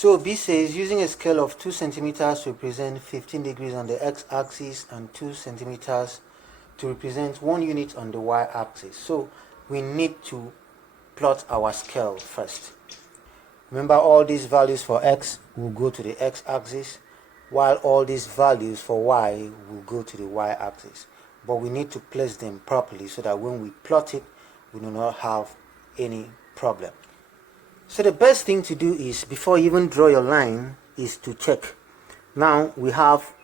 So B says using a scale of 2 centimeters to represent 15 degrees on the x-axis and 2 centimeters to represent 1 unit on the y-axis. So we need to plot our scale first. Remember, all these values for x will go to the x-axis, while all these values for y will go to the y-axis. But we need to place them properly so that when we plot it, we do not have any problem. So the best thing to do is, before you even draw your line, is to check. Now we have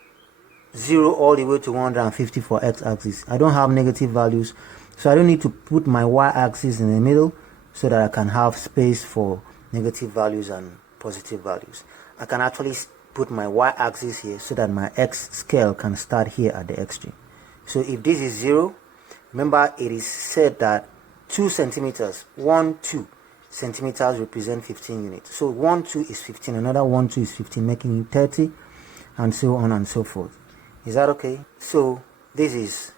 0 all the way to 150 for x-axis. I don't have negative values, so I don't need to put my y-axis in the middle so that I can have space for negative values and positive values. I can actually put my y-axis here so that my x scale can start here at the extreme. So if this is 0, remember it is said that 2 centimeters, 2 centimeters represent 15 units. So 2 is 15, another 2 is 15, making it 30, and so on and so forth. Is that okay? So this is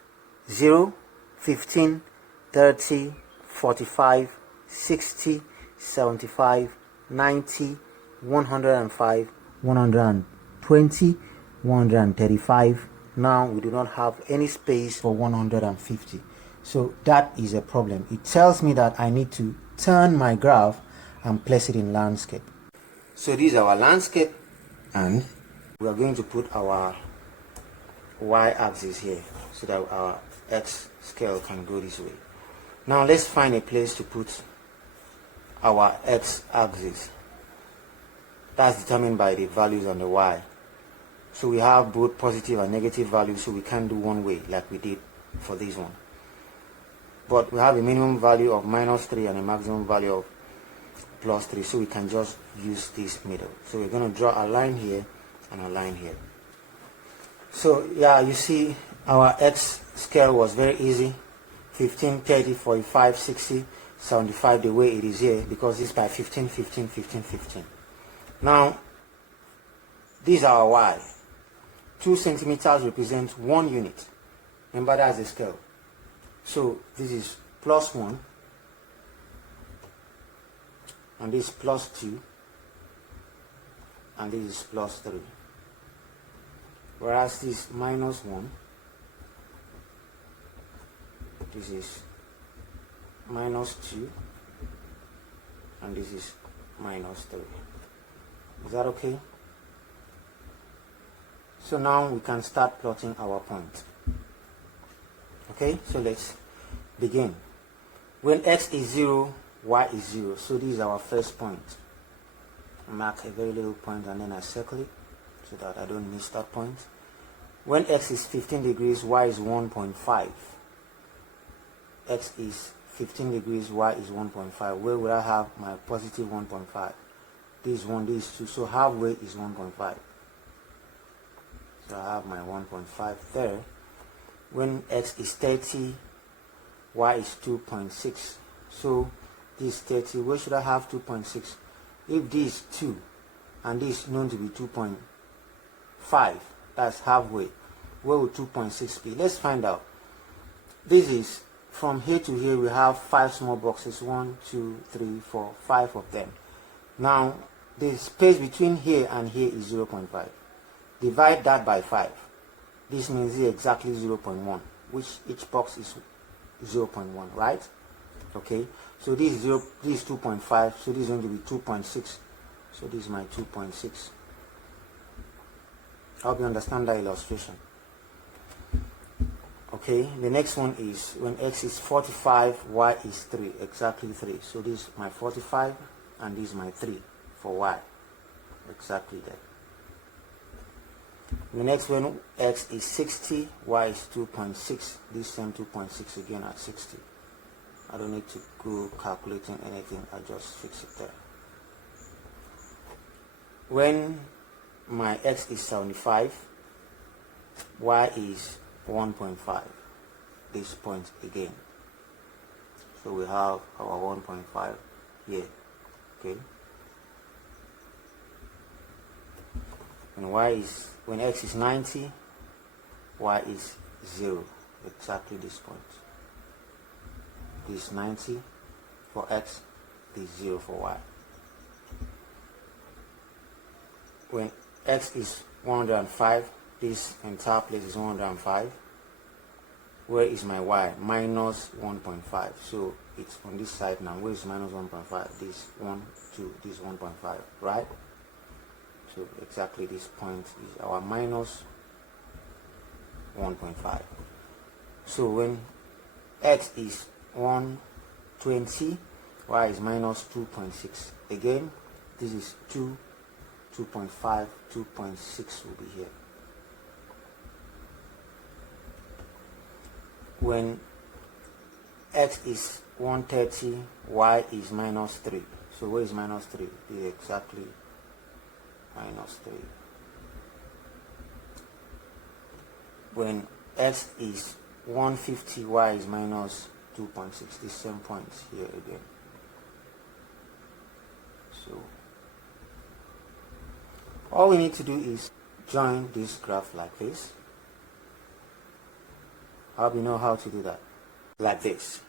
0, 15, 30, 45, 60, 75, 90, 105, 120, 135. Now we do not have any space for 150. So that is a problem. It tells me that I need to turn my graph and place it in landscape. So this is our landscape, and we are going to put our y-axis here so that our x scale can go this way. Now let's find a place to put our x-axis. That's determined by the values on the y. So we have both positive and negative values, so we can't do one way like we did for this one. But we have a minimum value of -3 and a maximum value of +3, so we can just use this middle. So we're going to draw a line here and a line here. So yeah, you see our x scale was very easy. 15, 30, 45, 60, 75, the way it is here, because it's by 15, 15, 15, 15. Now, these are our y. 2 centimeters represents 1 unit. Remember, that's the scale. So this is +1, and this is +2, and this is +3. Whereas this -1, this is -2, and this is -3. Is that okay? So now we can start plotting our point. Okay, so let's begin. When x is 0, y is 0. So this is our first point. Mark a very little point and then I circle it so that I don't miss that point. When x is 15 degrees, y is 1.5. X is 15 degrees, y is 1.5. Where would I have my positive 1.5? This 1, this 2. So halfway is 1.5. So I have my 1.5 there. When x is 30, y is 2.6. So this is 30. Where should I have 2.6? If this is 2 and this is known to be 2.5, that's halfway. Where would 2.6 be? Let's find out. This is from here to here, we have 5 small boxes. 1, 2, 3, 4, 5 of them. Now the space between here and here is 0.5. Divide that by 5. This means it's exactly 0.1, which each box is 0.1, right? Okay, so this is 2.5, so this is going to be 2.6. So this is my 2.6. I hope you understand that illustration. Okay, the next one is when x is 45, y is 3, exactly 3. So this is my 45 and this is my 3 for y, exactly that. The next one, x is 60, y is 2.6. This same 2.6 again at 60. I don't need to go calculating anything, I just fix it there. When my x is 75, y is 1.5. This point again. So we have our 1.5 here. Okay. When x is 90, y is 0. Exactly this point. This is 90 for x, this is 0 for y. when x is 105, this entire place is 105. Where is my y? Minus 1.5. So it's on this side now. Where is minus 1.5? This 1, 2, this 1.5, right? So exactly this point is our minus 1.5. So when x is 120, y is minus 2.6. Again, this is 2, 2.5, 2.6 will be here. When x is 130, y is minus 3. So where is minus 3? Is exactly minus 3. When x is 150, y is minus 2.6. The same point here again. So all we need to do is join this graph like this. I hope you know how to do that. Like this.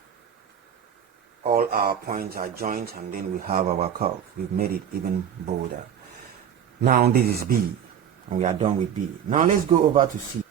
All our points are joined and then we have our curve. We've made it even bolder. Now this is B and we are done with B. Now let's go over to C.